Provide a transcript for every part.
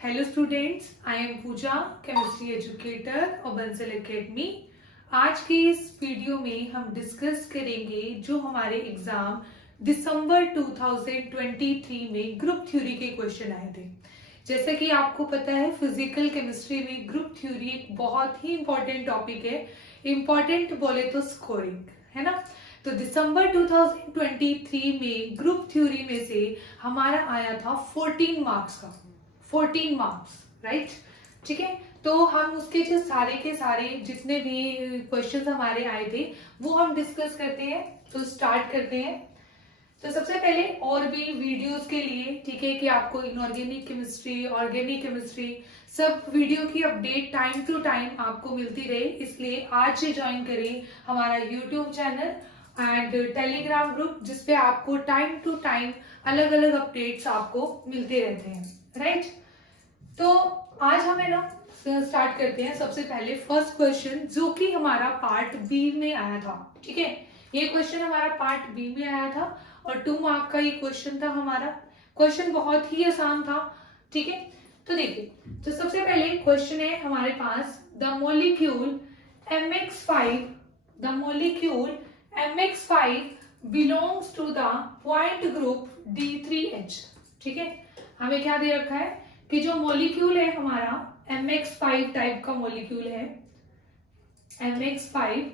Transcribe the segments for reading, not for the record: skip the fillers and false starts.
Hello students, I am Pooja, chemistry educator और Bansal academy. आज के इस वीडियो में हम डिस्कस करेंगे जो हमारे एग्जाम दिसंबर 2023 में ग्रुप थ्योरी के क्वेश्चन आए थे। जैसा कि आपको पता है, फिजिकल केमिस्ट्री में ग्रुप थ्योरी एक बहुत ही इंपॉर्टेंट टॉपिक है। इंपॉर्टेंट बोले तो स्कोरिंग, है ना। तो दिसंबर 2023 में ग्रुप थ्योरी में से हमारा आया था 14 मार्क्स का, 14 मार्क्स, राइट। ठीक है, तो हम उसके जो सारे के सारे जितने भी क्वेश्चंस हमारे आए थे वो हम डिस्कस करते हैं। तो स्टार्ट करते हैं। तो सबसे पहले और भी वीडियोस के लिए, ठीक है, कि आपको इनऑर्गेनिक केमिस्ट्री, ऑर्गेनिक केमिस्ट्री सब वीडियो की अपडेट टाइम टू टाइम आपको मिलती रहे, इसलिए आज से ज्वाइन करें हमारा YouTube channel and Telegram group, जिसपे आपको टाइम टू टाइम अलग अलग अपडेट्स आपको मिलते रहते हैं, राइट। तो आज हमें ना स्टार्ट करते हैं। सबसे पहले फर्स्ट क्वेश्चन जो कि हमारा पार्ट बी में आया था, ठीक है। ये क्वेश्चन हमारा पार्ट बी में आया था और 2 मार्क का ये क्वेश्चन था हमारा। क्वेश्चन बहुत ही आसान था, ठीक है। तो देखिए, तो सबसे पहले क्वेश्चन है हमारे पास, the molecule MX5 belongs to the point group D3H। ठीक है, हमें क्या दे रखा है कि जो मॉलिक्यूल है हमारा MX5 टाइप का मॉलिक्यूल है, MX5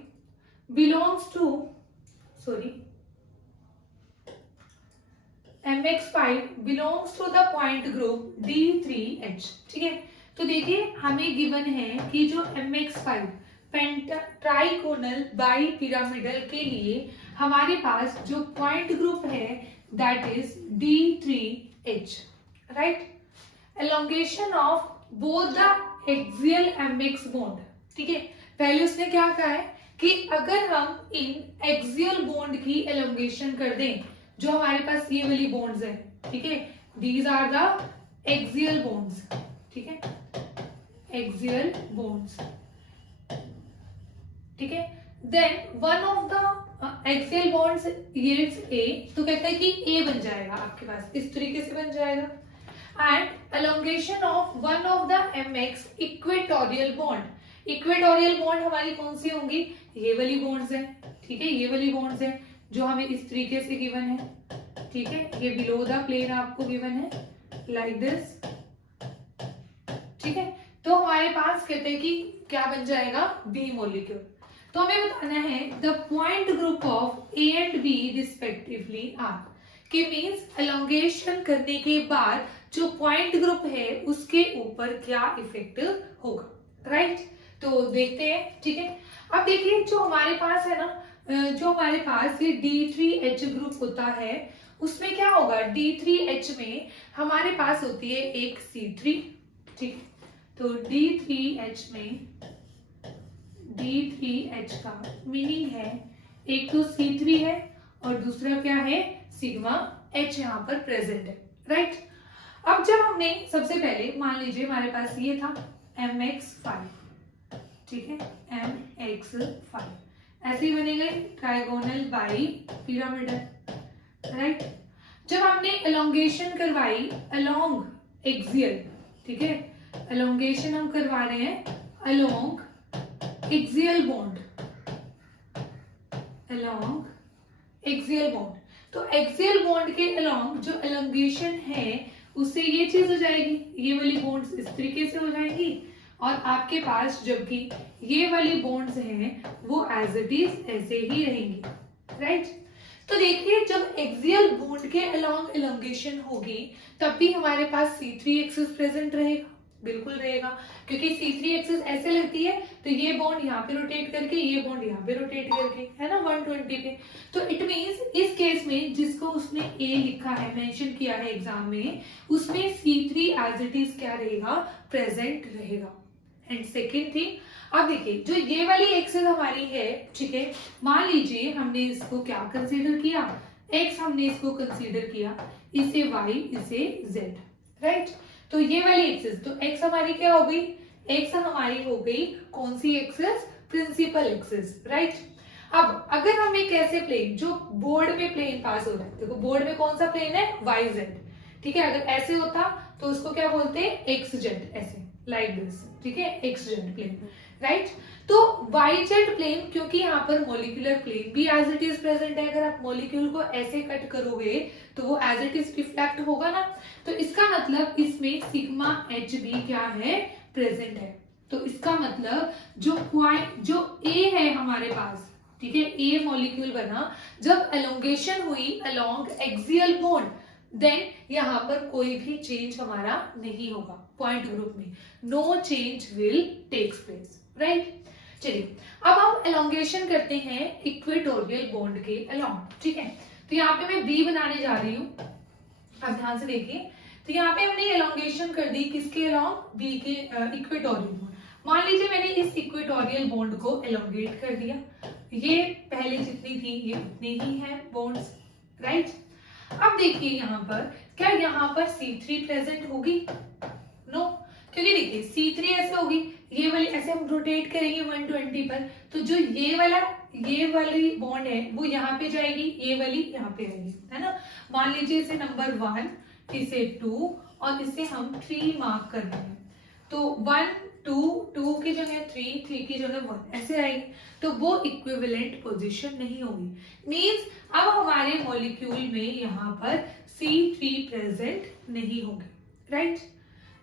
belongs to the point group D3H। ठीक है, तो देखिए हमें गिवन है कि जो MX5 ट्राइकोनल बाई पिरामिडल के लिए हमारे पास जो पॉइंट ग्रुप है that is D3H, right. Elongation of both the axial MX bond. ठीक है, पहले उसने क्या कहा है कि अगर हम इन एक्सियल बॉन्ड की एलोंगेशन कर दें, जो हमारे पास ये वाली बॉन्ड्स है, ठीक है, these are the axial bonds, ठीक है, एक्सियल बॉन्ड्स, ठीक है। Then one of the axial bonds yields A, तो कहता है कि A बन जाएगा आपके पास, इस तरीके से बन जाएगा। And elongation of one of the MX equatorial bond. Equatorial bond हमारी कौन सी होंगी? ये वाली बॉन्ड्स हैं, ठीक है, ये वाली बॉन्ड्स हैं जो हमें इस तरीके से गिवन है, ठीक है। ये बिलो द प्लेन आपको गिवन है लाइक दिस, ठीक है। तो हमारे पास कहते हैं कि क्या बन जाएगा? B molecule. तो हमें बताना है the point group of A and B respectively are, कि मींस एलोंगेशन करने के बाद जो पॉइंट ग्रुप है उसके ऊपर क्या इफेक्ट होगा, राइट। तो देखते हैं, ठीक है। अब देखिए जो हमारे पास है ना, जो हमारे पास ये D3H ग्रुप होता है उसमें क्या होगा? D3H में हमारे पास होती है एक C3, ठीक। तो D3H में, D3H का मीनिंग है एक तो C3 है और दूसरा क्या है? सिग्मा H यहाँ पर प्रेजेंट है, राइट। अब जब हमने सबसे पहले मान लीजिए हमारे पास ये था MX5, ठीक है, MX5 ऐसे ही बनेगा ट्राइगोनल बाई पिरामिडल, राइट। जब हमने एलोंगेशन करवाई अलोंग एक्सियल, ठीक है, एलोंगेशन हम करवा रहे हैं along axial bond, along axial bond. तो एक्सियल बॉन्ड के अलोंग जो एलोंगेशन है उससे ये चीज हो जाएगी, ये वाली बॉन्ड्स इस तरीके से हो जाएंगी और आपके पास जबकि ये वाली बॉन्ड्स हैं वो एज इट इज ऐसे ही रहेंगी, राइट। तो देखिए जब एक्सियल बॉन्ड के अलोंग एलोंगेशन होगी तब भी हमारे पास C3 एक्सिस प्रेजेंट रहेगा, बिल्कुल रहेगा, क्योंकि C3 एक्सिस ऐसे लगती है तो ये बॉन्ड यहाँ पे रोटेट करके, ये बॉन्ड यहाँ पे रोटेट करके, है ना, 120 पे। तो इट मींस इस केस में जिसको उसने A लिखा है, मेंशन किया है एग्जाम में, उसमें C3 एज इट इज क्या रहेगा? प्रेजेंट रहेगा। एंड सेकेंड थिंग, अब देखिए जो ये वाली एक्सिस हमारी है, ठीक है, मान लीजिए हमने इसको क्या कंसीडर किया? X हमने इसको कंसीडर किया, इसे Y, इसे Z, राइट। तो ये वाली एक्सिस, तो X हमारी क्या हो गई? X हमारी हो गई कौन सी एक्सिस? Principal axis, right. अब अगर हम एक ऐसे प्लेन जो बोर्ड में प्लेन पास हो रहा है, देखो बोर्ड में कौन सा प्लेन है? YZ, ठीक है, अगर ऐसे होता तो उसको क्या बोलते हैं, एक्स जेड, ऐसे लाइक दिस, ठीक है, एक्स जेड प्लेन, राइट। तो वाई जेड प्लेन, क्योंकि यहाँ पर मॉलिक्यूलर प्लेन भी एज इट इज प्रेजेंट है, अगर आप मॉलिक्यूल को ऐसे कट करोगे तो वो एज इट इज रिफ्लेक्ट होगा ना, तो इसका मतलब इसमें सिग्मा एच भी क्या है, प्रेजेंट है। तो इसका मतलब जो ए है हमारे पास, ठीक है, ए मॉलिक्यूल बना, जब एलोंगेशन हुई अलोंग एक्सियल बॉन्ड, देन यहाँ पर कोई भी चेंज हमारा नहीं होगा पॉइंट ग्रुप में, no change will takes place, right. चलिए अब हम एलोंगेशन करते हैं इक्वेटोरियल बॉन्ड के अलोंग, ठीक है। तो यहाँ पे मैं बी बनाने जा रही हूँ, अब ध्यान से देखिए। तो यहाँ पे हमने एलोंगेशन कर दी किसके अलोंग, बी के इक्वेटोरियल बॉन्ड। मान लीजिए मैंने इस इक्वेटोरियल बॉन्ड को एलोंगेट कर दिया, ये पहले जितनी थी ये उतनी ही है बॉन्ड्स, राइट। अब देखिए यहाँ पर, क्या यहाँ पर C3 प्रेजेंट होगी, नो, क्योंकि देखिए C3 ऐसे होगी, ये वाली ऐसे हम रोटेट करेंगे 120 पर, तो जो ये वाली बॉन्ड है वो यहाँ पे जाएगी, ये वाली यहाँ पे आएगी, है ना। मान लीजिए इसे नंबर 1, इसे 2 और इसे हम 3 मार्क कर रहे हैं, तो 1 2 2 की जगह 3 3 की जगह 1 ऐसे आएगी, तो वो इक्विवेलेंट पोजीशन नहीं होगी। मींस अब हमारे मॉलिक्यूल में यहाँ पर C3 प्रेजेंट नहीं होगी, राइट।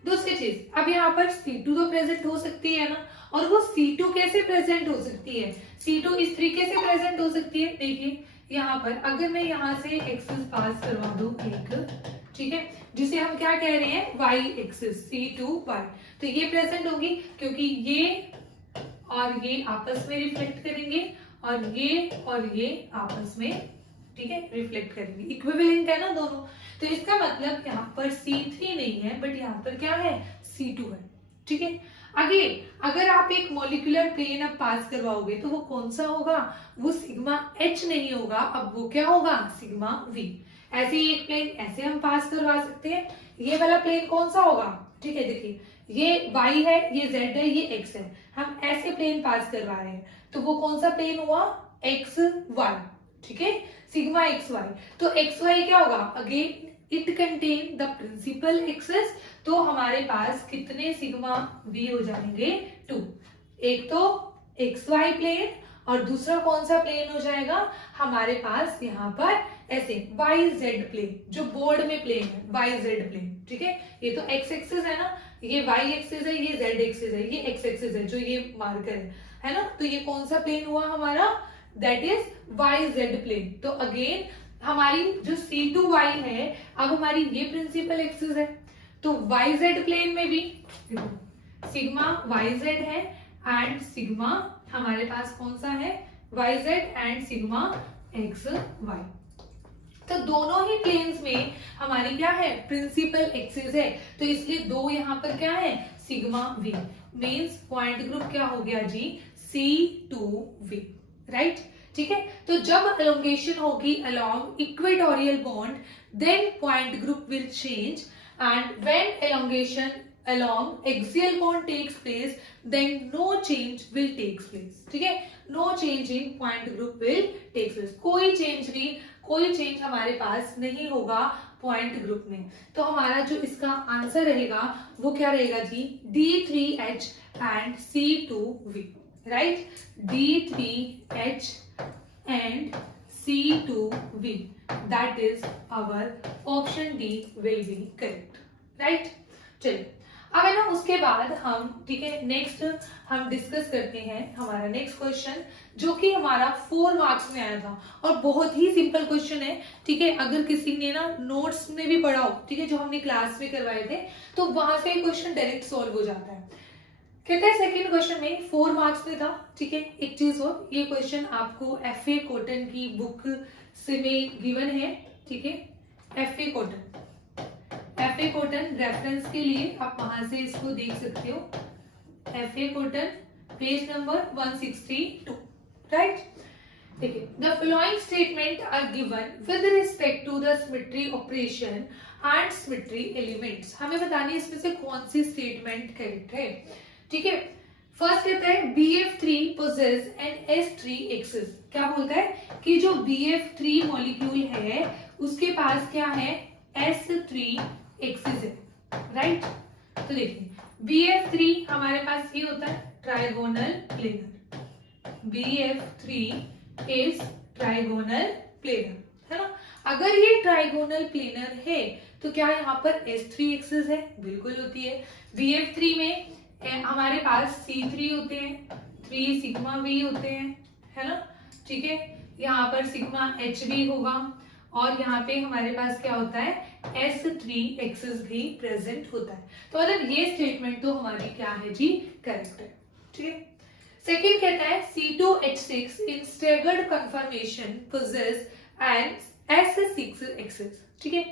दूसरी चीज, अब यहाँ पर C2 तो प्रेजेंट हो सकती है ना, और वो C2 कैसे प्रेजेंट हो सकती है, C2 इस तरीके से प्रेजेंट हो सकती है। देखिए यहाँ पर अगर मैं यहाँ से एक्सिस पास करवा दूं एक, ठीक है, जिसे हम क्या कह रहे हैं, वाई एक्सिस, C2y, तो ये प्रेजेंट होगी क्योंकि ये और ये आपस में रिफ्लेक्ट करेंगे और ये आपस में, ठीक है, रिफ्लेक्ट करेंगे, इक्विवेलेंट है ना दोनों। तो इसका मतलब यहाँ पर C3 नहीं है, बट यहाँ पर क्या है, C2 है, ठीक है। अगेन अगर आप एक मॉलिक्यूलर प्लेन अब पास करवाओगे तो वो कौन सा होगा, वो सिग्मा H नहीं होगा, अब वो क्या होगा, सिग्मा V। ऐसे ही एक प्लेन ऐसे हम पास करवा सकते हैं, ये वाला प्लेन कौन सा होगा, ठीक है, देखिए ये y है, ये z है, ये x है, हम ऐसे प्लेन पास करवा रहे हैं, तो वो कौन सा प्लेन हुआ, x y, ठीक है, सिग्मा x y। तो x y क्या होगा, again it contain the principal axis, तो हमारे पास कितने सिग्मा v हो जाएंगे, 2। एक तो xy प्लेन और दूसरा कौन सा प्लेन हो जाएगा हमारे पास यहाँ पर ऐसे yz प्लेन, जो बोर्ड में प्लेन है yz प्लेन, ठीक है। ये तो x एक्सिस है ना, ये y एक्सिस है, ये z एक्सिस है, ये x एक्सिस है जो ये मार्कर है ना, तो ये कौन सा प्लेन हुआ हमारा, दैट इज yz प्लेन। तो अगेन हमारी जो C2y है, अब हमारी ये प्रिंसिपल एक्सिस है, तो yz प्लेन में भी सिग्मा yz है एंड सिग्मा हमारे पास कौन सा है, yz एंड सिग्मा xy। तो दोनों ही प्लेन्स में हमारी क्या है, प्रिंसिपल एक्सिस है, तो इसलिए दो यहाँ पर क्या है, sigma v, means point group क्या हो गया जी, C2v, राइट, ठीक है। तो जब एलोंगेशन होगी along equatorial bond, then point group will change, and when elongation along axial bond takes place, then no change will take place, ठीक है, no change in point group will take place, कोई change हमारे पास नहीं होगा point group में। तो हमारा जो इसका आंसर रहेगा वो क्या रहेगा जी, D3H and C2V, right, D3H and C2V, that is our option D will be correct, right. चलिए अब है ना, उसके बाद हम, ठीक है, नेक्स्ट हम डिस्कस करते हैं हमारा नेक्स्ट क्वेश्चन, जो कि हमारा 4 मार्क्स में आया था और बहुत ही सिंपल क्वेश्चन है, ठीक है। अगर किसी ने ना नोट्स में भी पढ़ा हो, ठीक है, जो हमने क्लास में करवाए थे, तो वहां से क्वेश्चन डायरेक्ट सॉल्व हो जाता है। कहते हैं सेकेंड क्वेश्चन में 4 मार्क्स में था, ठीक है। एक चीज और, ये क्वेश्चन आपको FA कॉटन की बुक से में गिवन है, ठीक है, FA कॉटन रेफरेंस के लिए आप वहां से इसको देख सकते हो, FA Cotton page number 162, right. देखिए, the following statement are given with respect to the symmetry operation and symmetry elements. हमें बतानी है इसमें से कौन सी स्टेटमेंट करेक्ट है, ठीक है। फर्स्ट कहता है BF3 possess an S3 axis. क्या बोलता है कि जो BF3 मॉलिक्यूल है उसके पास क्या है, S3 एक्सिस है, राइट। तो देखिए BF3 हमारे पास ये होता है trigonal planar, BF3 is trigonal planar, है ना। अगर ये ट्राइगोनल प्लेनर है तो क्या यहाँ पर S3 एक्सिस है? बिल्कुल होती है। BF3 में हमारे पास C3 होते हैं, 3 सिग्मा V होते हैं, है ना, ठीक है। यहाँ पर सिग्मा H भी होगा और यहाँ पे हमारे पास क्या होता है S3 एक्सिस भी प्रेजेंट होता है। तो मतलब ये स्टेटमेंट तो हमारी क्या है जी, करेक्ट है, ठीक है। सेकेंड कहता है C2H6 in staggered conformation possess and S6 axis, ठीक है।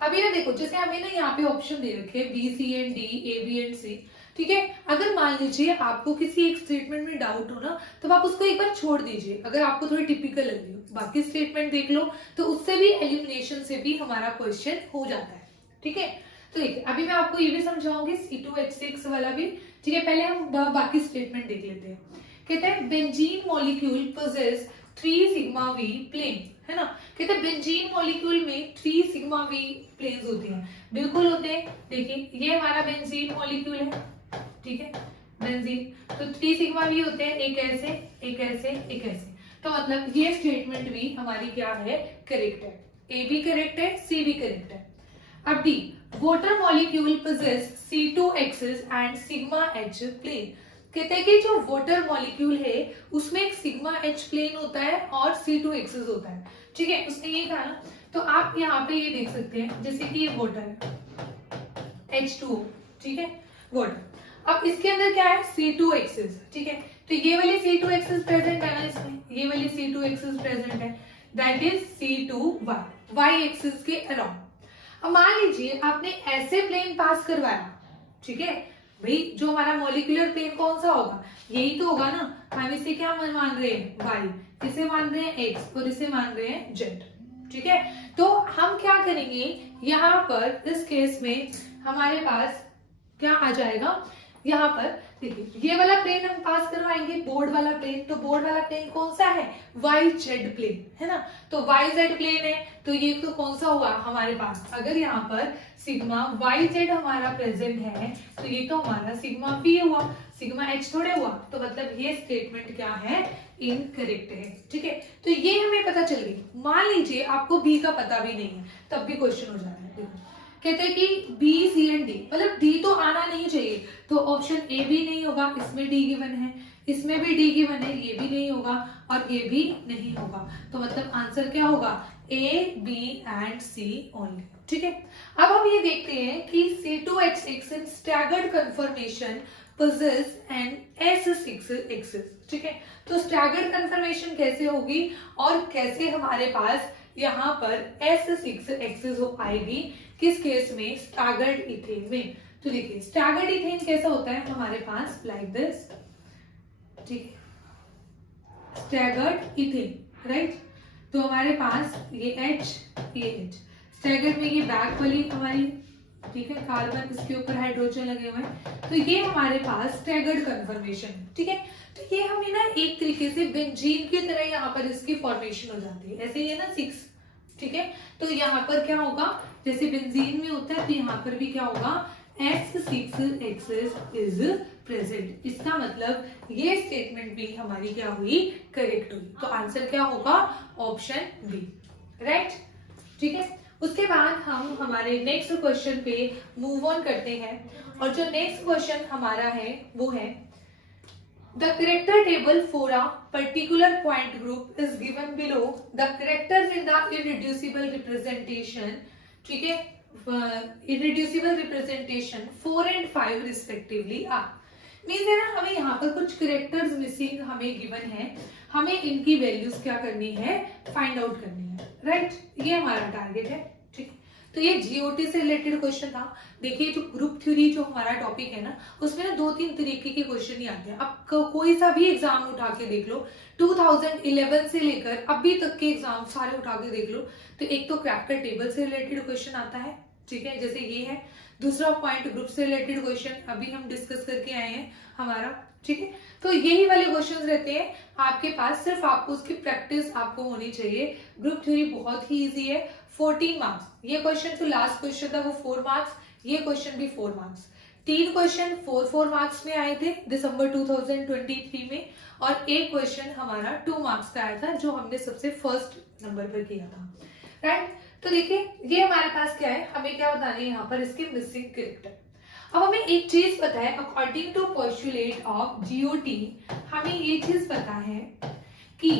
अभी ना देखो, जैसे हमें ना यहाँ पे ऑप्शन दे रखे हैं B, C and D, A, B and C, ठीक है। अगर मान लीजिए आपको किसी एक स्टेटमेंट में डाउट हो ना, तो आप उसको एक बार छोड़ दीजिए, अगर आपको थोड़ी टिपिकल लग रही हो, बाकी स्टेटमेंट देख लो, तो उससे भी एलिमिनेशन से भी हमारा क्वेश्चन हो जाता है, ठीक है। तो देखिए अभी मैं आपको ये भी समझाऊंगी C2H6 वाला भी, ठीक है। पहले हम बाकी स्टेटमेंट देख लेते हैं। कहते हैं benzene molecule possess 3 sigma V plane, है ना। कहते हैं बेंजीन मॉलिक्यूल में 3 सिग्मा V प्लेन्स होते हैं, बिल्कुल होते हैं। देखिए ये हमारा बेंजीन मॉलिक्यूल है, ठीक है, बेंजीन, तो 3 सिग्मा V होते हैं, एक ऐसे, एक ऐसे, एक ऐसे। तो मतलब ये स्टेटमेंट भी हमारी क्या है, करेक्ट है। ए भी करेक्ट है, सी भी करेक्ट है। अब D, water molecule possess C2 axis and sigma H plane. कहते हैं कि जो वाटर मॉलिक्यूल है उसमें एक सिग्मा H प्लेन होता है और C2 एक्सिस होता है, ठीक है। उसने ये कहा ना, तो आप यहाँ पे ये देख सकते हैं, जैसे कि ये वाटर है H2O, ठीक है, वाटर। अब इसके अंदर क्या है C2 एक्सिस, ठीक है। तो ये वाली C2 एक्सिस प्रेजेंट है ना इसमें, ये वाली C2 एक्सिस प्रेजेंट है, that is C2Y, Y axis के अराउंड। अब मान लीजिए आपने ऐसे प्लेन पास करवाया, ठीक है भाई, जो हमारा मॉलिक्यूलर प्लेन कौन सा होगा, यही तो होगा ना। हम इसे क्या मान रहे हैं Y, इसे मान रहे हैं X और इसे मान रहे हैं Z, ठीक है। तो हम क्या करेंगे यहाँ पर, इस केस में हमारे पास क्या आ जाएगा, यहाँ पर देखिए ये वाला प्लेन हम पास करवाएंगे, बोर्ड वाला प्लेन। तो बोर्ड वाला प्लेन कौन सा है, YZ प्लेन, है ना। तो YZ प्लेन है, तो ये तो कौन सा हुआ हमारे पास, अगर यहाँ पर सिग्मा YZ हमारा प्रेजेंट है तो ये तो हमारा सिग्मा P हुआ, सिग्मा H थोड़े हुआ। तो मतलब ये स्टेटमेंट क्या है, इनकरेक्ट है, ठीक है। तो ये हमें पता चल गई। मान लीजिए आपको B का पता भी नहीं है, तब भी क्वेश्चन हो जाता है। देखो कहते हैं कि B, C एंड D, मतलब D तो आना नहीं चाहिए, तो ऑप्शन ए भी नहीं होगा, इसमें D गिवन है, इसमें भी D गिवन है, ये भी नहीं होगा और ये भी नहीं होगा। तो मतलब आंसर क्या होगा, A, B and C only, ठीक है। अब हम ये देखते हैं कि C2H6 in staggered conformation possess and S6 axis, ठीक है। तो स्टैगर्ड कन्फर्मेशन कैसे होगी और कैसे हमारे पास यहाँ पर S6 एक्सिस हो पाएगी, किस केस में, स्टैगर्ड इथेन में। तो देखिए स्टैगर्ड इथेन कैसा होता है हमारे पास, लाइक दिस, ठीक है, स्टैगर्ड इथेन, राइट। तो हमारे पास ये H, ये H, स्टैगर्ड में ये बैक वाली हमारी, ठीक है, कार्बन, इसके ऊपर हाइड्रोजन लगे हुए हैं, तो ये हमारे पास स्टैगर्ड कन्फर्मेशन, ठीक है। तो ये हमें ना एक तरीके से बेंजीन की तरह यहाँ पर इसकी फॉर्मेशन हो जाती है, ऐसे ये ना 6, ठीक है। तो यहाँ पर क्या होगा, जैसे बेंजीन में होता है, तो यहाँ पर भी क्या होगा, S6 एक्सिस इज प्रेजेंट। इसका मतलब ये स्टेटमेंट भी हमारी क्या हुई, करेक्ट हुई। तो आंसर क्या होगा, ऑप्शन बी, राइट, ठीक है। उसके बाद हम हमारे नेक्स्ट क्वेश्चन पे मूव ऑन करते हैं, और जो नेक्स्ट क्वेश्चन हमारा है वो है, The character table for a particular point group is given below. The characters in the irreducible representation, ठीक है, irreducible representation 4 and 5 respectively are. Means है ना, हमें यहाँ पर कुछ करेक्टर्स मिसिंग हमें गिवन है, हमें इनकी वैल्यूज क्या करनी है, फाइंड आउट करनी है, राइट। ये हमारा टारगेट है, ठीक है। तो ये जीओटी से रिलेटेड क्वेश्चन था। देखिए जो ग्रुप थ्योरी जो हमारा टॉपिक है ना, उसमें ना 2-3 तरीके के क्वेश्चन ही आते हैं। अब कोई सा भी एग्जाम उठा के देख लो, 2011 से लेकर अभी तक के एग्जाम सारे उठा के देख लो, तो एक तो कैरेक्टर टेबल से रिलेटेड क्वेश्चन आता है, ठीक है, जैसे ये है। दूसरा पॉइंट ग्रुप से रिलेटेड क्वेश्चन अभी हम डिस्कस करके आए हैं हमारा, ठीक है। तो यही वाले क्वेश्चंस रहते हैं आपके पास, सिर्फ आपको उसकी प्रैक्टिस आपको होनी चाहिए। ग्रुप थ्योरी बहुत ही इजी है, 14 मार्क्स। ये क्वेश्चन जो लास्ट क्वेश्चन था वो 4 मार्क्स, ये क्वेश्चन भी 4 मार्क्स। 3 क्वेश्चन 4 मार्क्स में आए थे दिसंबर 2023 में, और एक क्वेश्चन हमारा 2 मार्क्स का आया था जो हमने सबसे फर्स्ट नंबर पर किया था, राइट। तो देखिए ये हमारे पास क्या है, हमें क्या बताना है यहाँ पर, इसके मिसिंग कैरेक्टर। अब हमें एक चीज पता है, according to postulate of GOT हमें ये चीज पता है कि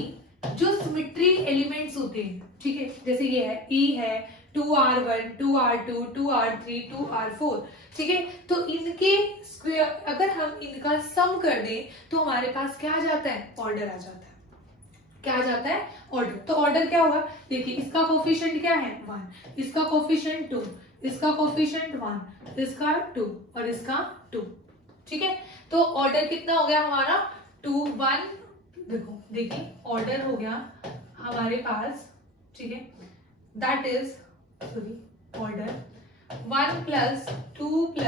जो सिमेट्री एलिमेंट्स होते हैं, ठीक है, जैसे ये है ई है 2r1 2r2 2r3 2r4, ठीक है, तो इनके स्क्वायर अगर हम इनका सम कर दें तो हमारे पास क्या आ जाता है, ऑर्डर आ जाता है। क्या आ जाता है, ऑर्डर। तो ऑर्डर क्या होगा, देखिए इसका कोफिशिएंट क्या है 1, इसका कोफिशिएंट 2, इसका कोफिशिएंट 1, इसका 2 और इसका 2, ठीक है। तो ऑर्डर कितना हो गया हमारा 2 1, देखो देखिए ऑर्डर हो गया हमारे पास, ठीक है, दैट इज सॉरी ऑर्डर 1 + 2 +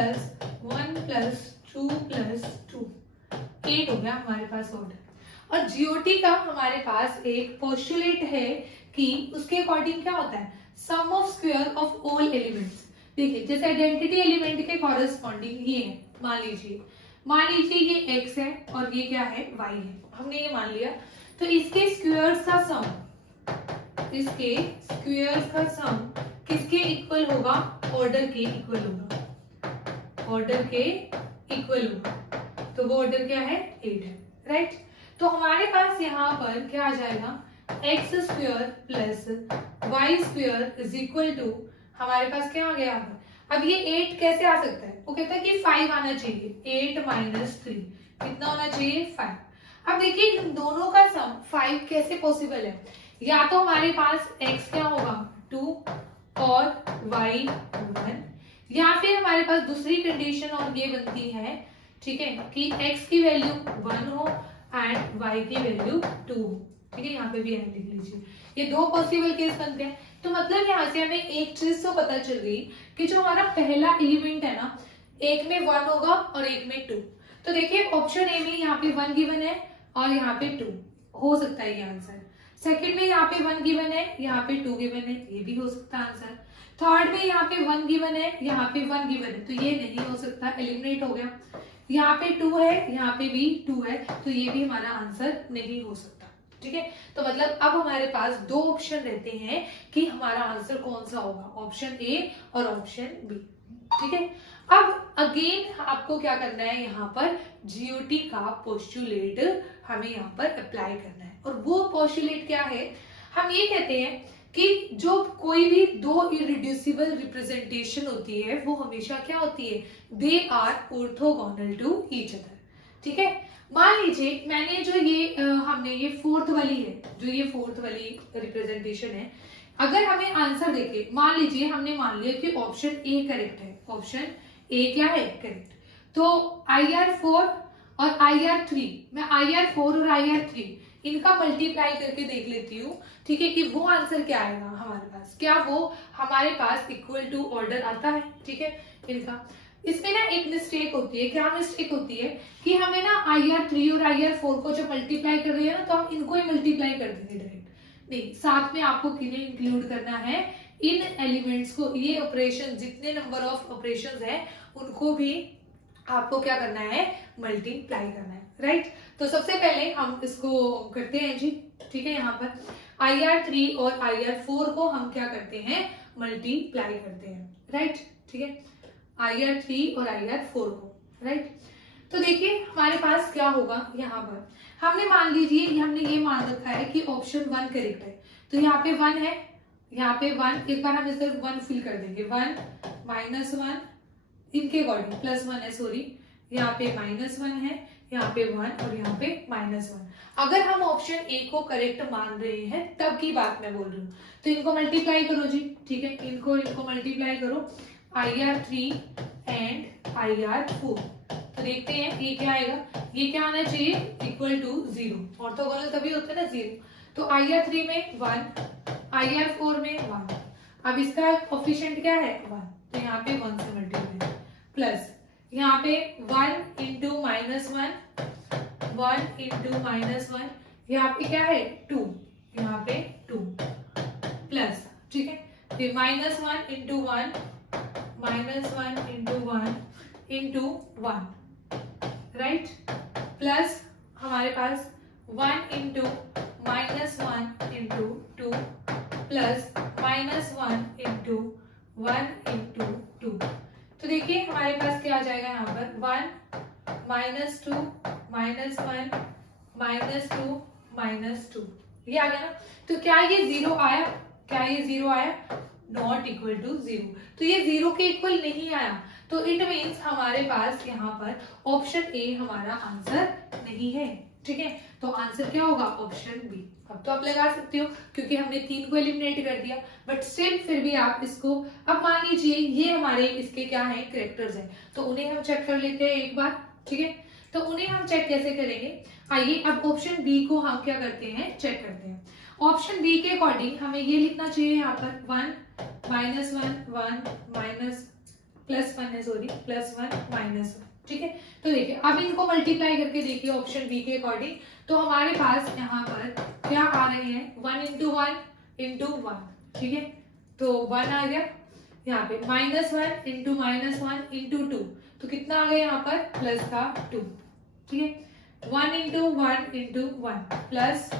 1 + 2 + 2, 8 हो गया हमारे पास ऑर्डर। और जीओटी का हमारे पास एक पोस्टुलेट है कि उसके अकॉर्डिंग क्या होता है, sum of square of all elements. देखिए जैसे आइडेंटिटी एलिमेंट के कॉरेस्पॉन्डिंग ये है, मान लीजिए ये x है और ये क्या है y है, हमने ये मान लिया। तो इसके स्क्वायर्स का सम किसके इक्वल होगा, ऑर्डर के इक्वल होगा, ऑर्डर के इक्वल होगा। तो वो ऑर्डर क्या है 8 है, राइट। तो हमारे पास यहाँ पर क्या आ जाएगा, x² + y² = हमारे पास क्या आ गया। अब ये 8 कैसे आ सकता है, वो कहता है कि 5 आना चाहिए, 8 - 3 कितना होना चाहिए 5। अब देखिए इन दोनों का सम 5 कैसे पॉसिबल है, या तो हमारे पास x क्या होगा 2 और y 1, या फिर हमारे पास दूसरी कंडीशन और ये बनती है, ठीक है, कि x की वैल्यू 1 हो एंड y की वैल्यू 2 हो, ठीक है, यहाँ पे भी एंड लिख लीजिए। ये 2 पॉसिबल केस बनते हैं। तो मतलब यहाँ से हमें एक चीज तो पता चल गई कि जो हमारा पहला एलिमेंट है ना, एक में 1 होगा और एक में 2। तो देखिए ऑप्शन ए में यहाँ पे 1 गिवन है और यहाँ पे 2 हो सकता है ये आंसर। सेकंड में यहाँ पे 1 गिवन है, यहाँ पे 2 गिवन है, ये भी हो सकता है आंसर। थर्ड में यहाँ पे 1 गिवन है, यहाँ पे 1 गिवन है, तो ये नहीं हो सकता, एलिमिनेट हो गया। यहाँ पे 2 है, यहाँ पे भी 2 है, तो ये भी हमारा आंसर नहीं हो सकता, ठीक है। तो मतलब अब हमारे पास 2 ऑप्शन रहते हैं कि हमारा आंसर कौन सा होगा, ऑप्शन ए और ऑप्शन बी, ठीक है। अब अगेन आपको क्या करना है, यहाँ पर जीओटी का पोस्टुलेट हमें यहाँ पर अप्लाई करना है। और वो पोस्टुलेट क्या है, हम ये कहते हैं कि जो कोई भी 2 इररिड्यूसिबल रिप्रेजेंटेशन होती है वो हमेशा क्या होती है, they are orthogonal to each other, ठीक है। मान लीजिए मैंने जो ये हमने ये फोर्थ वाली है, जो ये फोर्थ वाली रिप्रेजेंटेशन है, अगर हमें आंसर देके मान लीजिए हमने मान लिया कि ऑप्शन ए करेक्ट है, ऑप्शन ए क्या है करेक्ट, तो IR4 और IR3, मैं IR4 और IR3 इनका मल्टीप्लाई करके देख लेती हूँ, ठीक है, कि वो आंसर क्या आएगा हमारे पास, क्या वो हमारे पास इक्वल टू ऑर्डर आता है, ठीक है। इनका इसमें ना एक मिस्टेक होती है, क्या मिस्टेक होती है कि हमें ना IR3 और IR4 को जब मल्टीप्लाई कर रहे हैं ना, तो हम इनको ही मल्टीप्लाई कर देंगे डायरेक्ट, नहीं, साथ में आपको किन्हें इंक्लूड करना है, इन एलिमेंट्स को, ये ऑपरेशन जितने नंबर ऑफ ऑपरेशंस है उनको भी आपको क्या करना है, मल्टीप्लाई करना है, राइट। तो सबसे पहले हम इसको करते हैं जी, ठीक है। यहाँ पर IR3 और IR4 को हम क्या करते हैं, मल्टीप्लाई करते हैं, राइट, ठीक है, IR3 और IR4 को, राइट। तो देखिए हमारे पास क्या होगा, यहाँ पर हमने मान लीजिए हमने ये मान रखा है कि ऑप्शन 1 करेक्ट है, तो यहाँ पे 1 है, यहाँ पे 1, एक बार हम इसे 1 फिल कर देंगे, 1 -1 इनके अकॉर्डिंग +1 है, सॉरी, यहाँ पे -1 है, यहाँ पे 1 और यहाँ पे -1। अगर हम ऑप्शन ए को करेक्ट मान रहे हैं तब की बात मैं बोल रही हूँ, तो इनको मल्टीप्लाई करो जी, ठीक है, इनको मल्टीप्लाई करो, IR3 एंड IR4, तो देखते हैं ये क्या आएगा, ये क्या आना चाहिए, इक्वल टू 0, ऑर्थोगोनल तभी होता है ना 0। तो IR3 में 1, IR4 में 1, अब इसका कोएफिशिएंट क्या है 1, तो यहाँ पे 1 से मल्टीप्लाई, प्लस यहाँ पे 1 × -1, 1 × -1, यहाँ पे क्या है 2, यहाँ पे 2 प्लस, ठीक है, फिर -1 into 1 -1 into 1 into 1, right, plus हमारे पास 1 into -1 into 2 plus -1 into 1 into 2। तो देखिए हमारे पास क्या आ जाएगा यहाँ पर 1 -2 -1 -2 -2, ये आ गया ना। तो क्या ये 0 आया? क्या ये 0 आया? Not equal to 0। तो ये 0 के इक्वल नहीं आया, तो इट मीन्स हमारे पास यहाँ पर ऑप्शन ए हमारा आंसर नहीं है। ठीक है, तो आंसर क्या होगा? Option B. अब तो आप लगा सकते हो क्योंकि हमने 3 को एलिमिनेट कर दिया, बट स्टिल फिर भी आप इसको, अब मान लीजिए ये हमारे इसके क्या है? कैरेक्टर्स हैं, तो उन्हें हम चेक कर लेते हैं एक बार। ठीक है, तो उन्हें हम चेक कैसे करेंगे? आइए अब ऑप्शन बी को हम क्या करते हैं? चेक करते हैं। ऑप्शन बी के अकॉर्डिंग हमें ये लिखना चाहिए यहाँ पर 1 -1 1 +1 है, सॉरी +1 -1। ठीक है, तो देखिए अब इनको मल्टीप्लाई करके देखिए ऑप्शन बी के अकॉर्डिंग, तो हमारे पास यहाँ पर क्या आ रहे हैं? 1 इंटू 1 इंटू 1। ठीक है, तो 1 आ गया यहाँ पे, -1 इंटू -1 इंटू 2, तो कितना आ गया यहाँ पर? प्लस का 2। ठीक है, 1 इंटू 1 इंटू 1 प्लस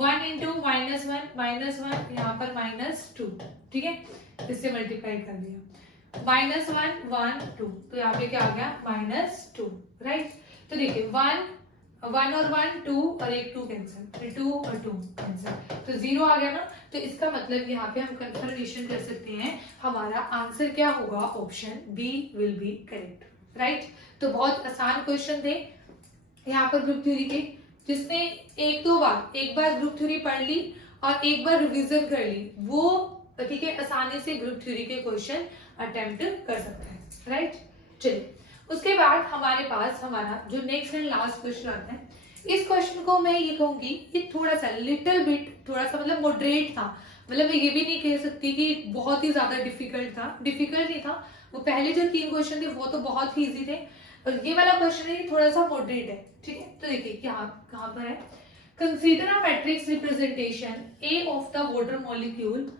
1 इंटू -1 यहाँ पर -2। ठीक है, इससे मल्टीप्लाई कर दिया, -1 1 2, तो यहाँ पे क्या आ गया? -2, राइट। तो देखिए 1 और 1 2 और एक 2 कैंसिल, फिर 2 और 2 कैंसिल, तो 0 आ गया ना। तो इसका मतलब यहाँ पे हम कंफर्मेशन कर सकते हैं हमारा आंसर क्या होगा? Option B will be correct, right. तो बहुत आसान क्वेश्चन थे यहाँ पर ग्रुप थ्योरी के, जिसने एक बार ग्रुप थ्योरी पढ़ ली और एक बार रिवीजन कर ली, वो ठीक है आसानी से ग्रुप थ्योरी के क्वेश्चन अटेम्प्ट कर सकते हैं, राइट। चलिए उसके बाद हमारे पास हमारा जो नेक्स्ट एंड लास्ट क्वेश्चन आता है, इस क्वेश्चन को मैं ये कहूंगी ये थोड़ा सा लिटिल बिट, थोड़ा सा मतलब मॉडरेट था, मतलब मैं ये भी नहीं कह सकती कि बहुत ही ज्यादा डिफिकल्ट था, डिफिकल्ट नहीं था। वो पहले जो 3 क्वेश्चन थे वो तो बहुत ही इजी थे, और ये वाला क्वेश्चन है थोड़ा सा मॉडरेट है। ठीक है, तो देखिए कहाँ पर है? Consider a matrix representation A of the water molecule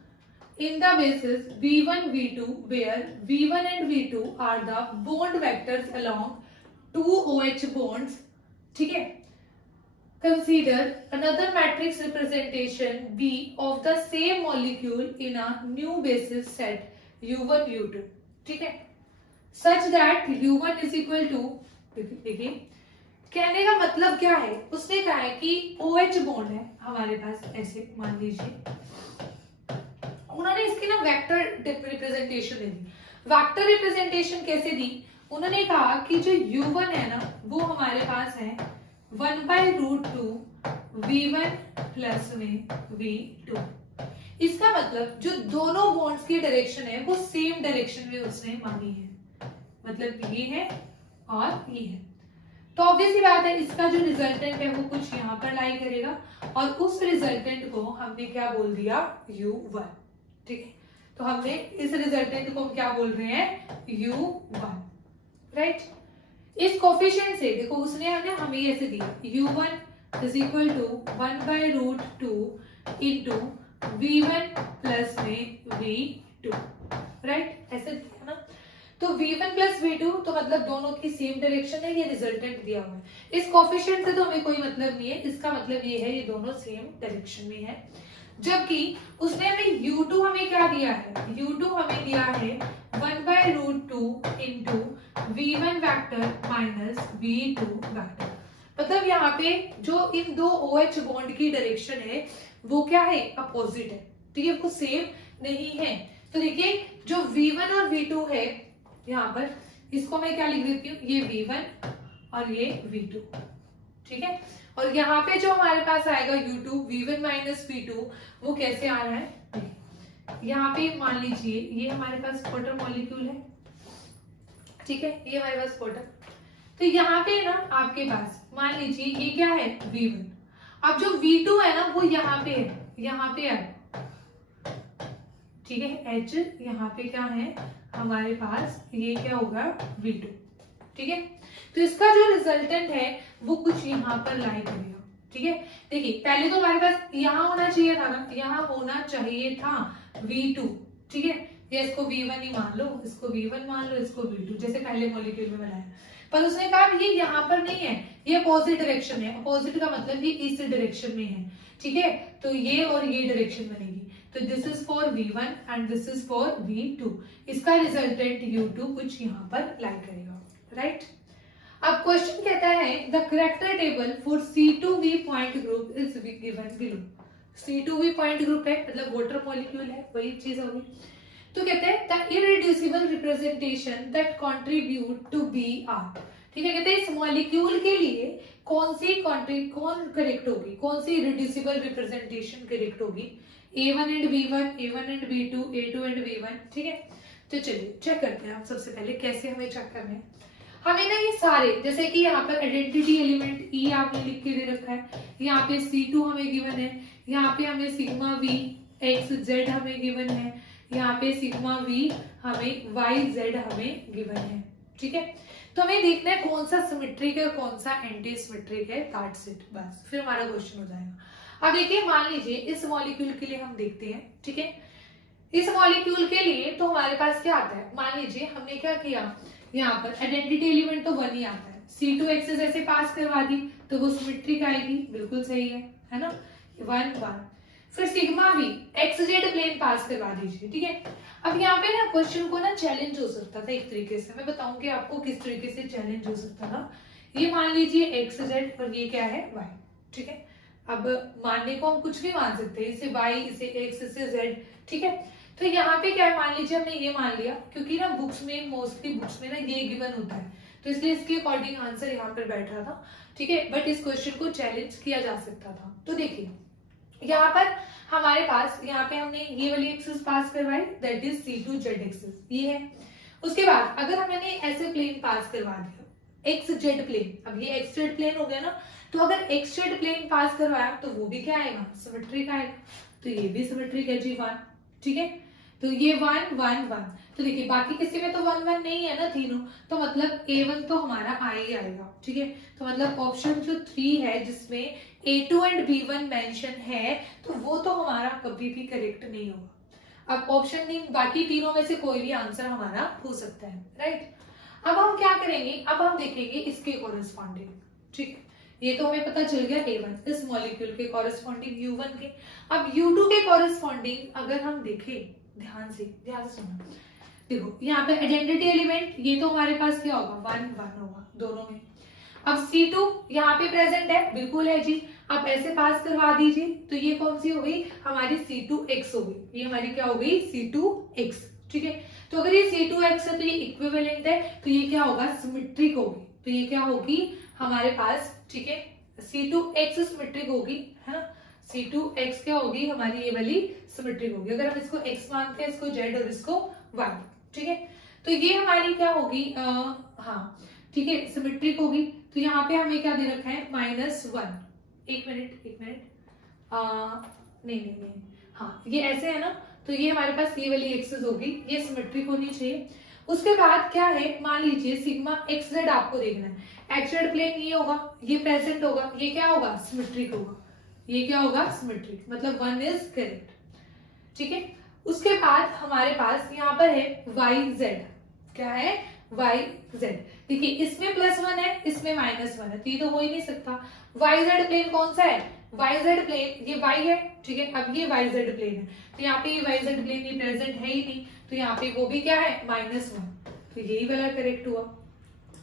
in the basis V1 V2 where V1 and V2 are the bond vectors along 2 OH bonds. ठीक है, consider another matrix representation B of the same molecule in a new basis set U1 U2. ठीक है, such that U1 is equal to, देखिए कहने का मतलब क्या है? उसने कहा है कि OH बॉन्ड है हमारे पास, ऐसे मान लीजिए उन्होंने इसकी ना वेक्टर रिप्रेजेंटेशन दे दी। वेक्टर रिप्रेजेंटेशन कैसे दी? उन्होंने कहा कि जो U1 है ना वो हमारे पास है 1/√2 V1 प्लस में V2। इसका मतलब जो दोनों बॉन्ड्स की डायरेक्शन है वो सेम डायरेक्शन में उसने मानी है, मतलब ये है और ये है। तो ऑब्वियस ही बात है इसका जो रिजल्टेंट है वो कुछ यहाँ पर लाई करेगा, और उस रिजल्टेंट को हमने क्या बोल दिया? U1। ठीक है, तो हमने इस रिजल्टेंट को हम क्या बोल रहे हैं? U1, right. इस कोफिशिएंट से देखो उसने हमें ऐसे दिया U1 is equal to 1/√2 into V1 plus में V2, राइट, ऐसे दिया ना। तो V1 प्लस V2 तो मतलब दोनों की सेम डायरेक्शन है, ये रिजल्टेंट दिया हुआ है। इस कोफिशिएंट से तो हमें कोई मतलब नहीं है, इसका मतलब ये है ये दोनों सेम डायरेक्शन में है। जबकि उसने हमें U2 हमें क्या दिया है? U2 हमें दिया है 1/√2 into V1 vector minus V2 vector. मतलब यहाँ पे जो इन दो OH बॉन्ड की डायरेक्शन है वो क्या है? अपोजिट है, ठीक है, वो सेम नहीं है। तो देखिए जो V1 और V2 है यहाँ पर, इसको मैं क्या लिख देती हूँ? ये V1 और ये V2, ठीक है। और यहाँ पे जो हमारे पास आएगा U2 V1 माइनस V2, वो कैसे आ रहा है? यहाँ पे मान लीजिए ये हमारे पास वाटर मॉलिक्यूल है, ठीक है, ये हमारे पास वाटर। तो यहाँ पे ना आपके पास मान लीजिए ये क्या है? V1। अब जो V2 है ना वो यहाँ पे है, यहाँ पे है, ठीक है, H यहाँ पे क्या है हमारे पास? ये क्या होगा? V2, ठीक है। तो इसका जो रिजल्टेंट है वो कुछ यहाँ पर लाई करेगा, ठीक है। देखिए पहले तो हमारे पास यहाँ होना चाहिए था ना, यहाँ होना चाहिए था V2, ठीक है। या इसको V1 ही मान लो, इसको V1 मान लो, इसको V2, जैसे पहले मॉलिक्यूल में बनाया। पर उसने कहा ये यहाँ पर नहीं है, ये अपोजिट डायरेक्शन है। अपोजिट का मतलब ये इस डायरेक्शन में है, ठीक है। तो ये और ये डायरेक्शन बनेगी। तो this is for V1 and this is for V2। इसका रिजल्टेंट U2 कुछ यहाँ पर लाई करेगा, राइट। अब क्वेश्चन कहता है the character table for C2V point group is given below. C2V point group है मतलब वाटर मॉलिक्यूल है, वही चीज होगी। तो कहते हैं the irreducible representation that contribute to Br, ठीक है। कहते हैं इस मॉलिक्यूल के लिए कौन करेक्ट होगी, कौन सी इररिड्यूसिबल रिप्रेजेंटेशन करेक्ट होगी, A1 and B1, A1 and B2, A2 and B1, ठीक है। तो चलिए चेक करते हैं हम सबसे पहले कैसे हमें चेक करना है। हमें ना ये सारे, जैसे कि यहाँ पर आइडेंटिटी एलिमेंट E आपने लिख के दे रखा है, यहाँ पे C2 हमें गिवन है, यहाँ पे हमें सिग्मा V x z हमें गिवन है, यहाँ पे सिग्मा V हमें y z हमें गिवन है, ठीक है। तो हमें देखना है कौन सा सिमेट्रिक है कौन सा एंटी सिमेट्रिक है, दैट्स इट, बस फिर हमारा क्वेश्चन हो जाएगा। अब देखिए मान लीजिए इस मॉलिक्यूल के लिए हम देखते हैं, ठीक है। इस मॉलिक्यूल के लिए तो हमारे पास क्या आता है, मान लीजिए हमने क्या किया, यहाँ पर आइडेंटिटी एलिमेंट तो 1 ही आता है, C2 एक्सेस ऐसे पास करवा दी तो वो सिमेट्रिक आएगी, बिल्कुल सही है ना, 1 1। फिर सिग्मा V XZ प्लेन पास करवा दीजिए, ठीक है। अब यहाँ पे ना क्वेश्चन को ना चैलेंज हो सकता था एक तरीके से, मैं बताऊंगी आपको किस तरीके से चैलेंज हो सकता था। ये मान लीजिए XZ और ये क्या है Y, ठीक है। अब मानने को हम कुछ भी मान सकते हैं, इसे Y, इसे X, इसे Z, ठीक है। तो यहाँ पे क्या है, मान लीजिए हमने ये मान लिया, क्योंकि ना बुक्स में मोस्टली बुक्स में ना ये गिवन होता है, तो इसलिए इसके अकॉर्डिंग आंसर यहाँ पर बैठ रहा था, ठीक है। बट इस क्वेश्चन को चैलेंज किया जा सकता था। तो देखिए यहाँ पर हमारे पास, यहाँ पे हमने ये वाली एक्सिस पास करवाई, दैट इज C2Z एक्सिस, ये है। उसके बाद अगर हमने ऐसे प्लेन पास करवा दिया XZ प्लेन, अब ये XZ प्लेन हो गया ना, तो अगर XZ प्लेन पास करवाया तो वो भी क्या आएगा, सिमेट्रिक आएगा। तो ये भी सिमेट्रिक है जी 1, ठीक है। तो ये 1 1 1, तो देखिए बाकी किसी में तो 1 1 नहीं है ना तीनों, तो मतलब A1 तो हमारा आ ही आएगा, ठीक है। तो मतलब ऑप्शन जो 3 है जिसमें A2 एंड B1 मेंशन है, तो वो तो हमारा कभी भी करेक्ट नहीं होगा। अब ऑप्शन नहीं, बाकी तीनों में से कोई भी आंसर हमारा हो सकता है, राइट। अब हम क्या करेंगे, अब हम देखेंगे इसके कॉरेस्पॉन्डिंग, ठीक। ये तो हमें पता चल गया A1 इस मॉलिक्यूल के कॉरेस्पॉन्डिंग U1 के। अब U2 के कॉरेस्पॉन्डिंग अगर हम देखें, ध्यान से सुनो, देखो यहाँ पे आइडेंटिटी एलिमेंट ये तो हमारे पास क्या होगा, 1 1 होगा दोनों में। अब C2 यहाँ पे प्रेजेंट है, बिल्कुल है जी, आप ऐसे पास करवा दीजिए, तो ये कौन सी हो गई हमारी C2X हो गई, ये हमारी क्या हो गई C2X, ठीक है। तो अगर ये C2X है तो ये इक्विवेलेंट है, तो ये क्या होगा, सिमेट्रिक होगी, तो ये क्या होगी हमारे पास, ठीक है। C2X सिमेट्रिक होगी, है ना, C2X क्या होगी हमारी, ये वाली सिमेट्रिक होगी। अगर हम इसको X मानते हैं, इसको Z और इसको Y, ठीक है। तो ये हमारी क्या होगी, हाँ ठीक है, सिमेट्रिक होगी। तो यहाँ पे हमें क्या दे रखा है, -1, एक मिनट, नहीं, हाँ ये ऐसे है ना, तो ये हमारे पास ये वाली एक्सिस होगी, ये सिमेट्रिक होनी चाहिए। उसके बाद क्या है, मान लीजिए सिग्मा XZ आपको देखना है, XZ प्लेन ये होगा, ये प्रेजेंट होगा, ये क्या होगा, सिमेट्रिक होगा, ये क्या होगा, सिमेट्रिक, मतलब 1 इज करेक्ट, ठीक है। उसके बाद हमारे पास यहाँ पर है YZ, क्या है, YZ, देखिए इसमें +1 है, इसमें -1 है, तो ये तो हो ही नहीं सकता। YZ प्लेन कौन सा है, YZ प्लेन ये Y है, ठीक है। अब ये YZ प्लेन है, तो यहाँ पे ये YZ प्लेन ये प्रेजेंट है ही नहीं, तो यहाँ पे वो भी क्या है, -1, तो यही वाला करेक्ट हुआ।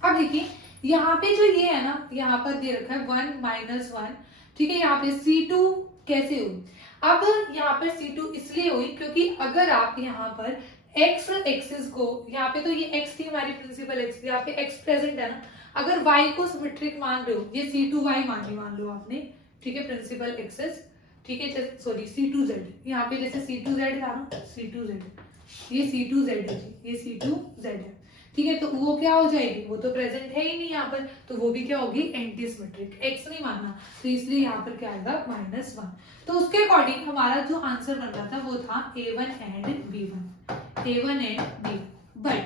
अब देखिए यहाँ पे जो ये है ना, यहाँ पर दे रखा है 1 -1, ठीक है। यहाँ पे C2 कैसे हुई, अब यहाँ पर C2 इसलिए हुई क्योंकि अगर आप यहाँ पर X एक्सिस को, यहाँ पे तो ये X थी हमारी प्रिंसिपल एक्सिस, यहाँ पे X प्रेजेंट है ना, अगर Y को सिमेट्रिक मान रहे हो, ये C2Y मान लो आपने, ठीक है, प्रिंसिपल एक्सिस, ठीक है, सॉरी C2Z, यहाँ पे जैसे C2Z था ना, C2Z, ये C2Z है जी, ये C2Z है, ठीक है। तो वो क्या हो जाएगी, वो तो प्रेजेंट है ही नहीं यहाँ पर, तो वो भी क्या होगी, एंटी सिमेट्रिक, X नहीं मानना, तो इसलिए यहाँ पर क्या आएगा, -1। तो उसके अकॉर्डिंग हमारा जो आंसर बन रहा था वो था A1 and B1। But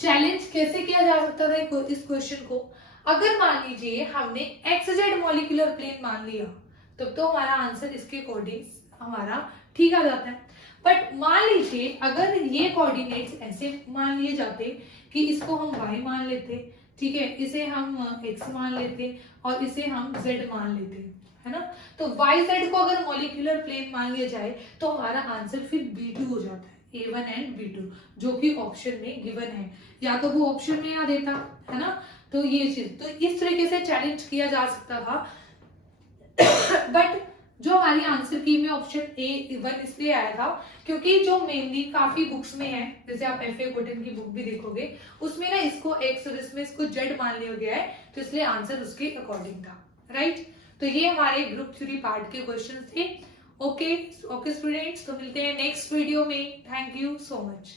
challenge कैसे किया जा सकता था इस क्वेश्चन को, अगर मान लीजिए हमने एक्स जेड मॉलिक्यूलर प्लेन मान लिया तब तो हमारा आंसर इसके अकॉर्डिंग हमारा ठीक आ जाता है। बट मान लीजिए अगर ये कोऑर्डिनेट्स ऐसे मान लिए जाते कि इसको हम y मान लेते, ठीक है, इसे हम x मान लेते और इसे हम z मान लेते, है ना। तो yz को अगर मॉलिक्यूलर प्लेन मान लिया जाए तो हमारा आंसर फिर B2 हो जाता है, A1 एंड B2, जो कि ऑप्शन में गिवन है, या तो वो ऑप्शन में आ देता, है ना। तो ये चीज तो इस तरीके से चैलेंज किया जा सकता था। बट जो हमारी आंसर की में ऑप्शन A1 इसलिए आया था क्योंकि जो मेनली काफी बुक्स में है, जैसे आप FA कॉटन की बुक भी देखोगे उसमें ना इसको x और इसमें इसको z मान लिया गया है, तो इसलिए आंसर उसके अकॉर्डिंग था, राइट। तो ये हमारे ग्रुप 3 पार्ट के क्वेश्चन थे। ओके स्टूडेंट्स, तो मिलते हैं नेक्स्ट वीडियो में। Thank you so much.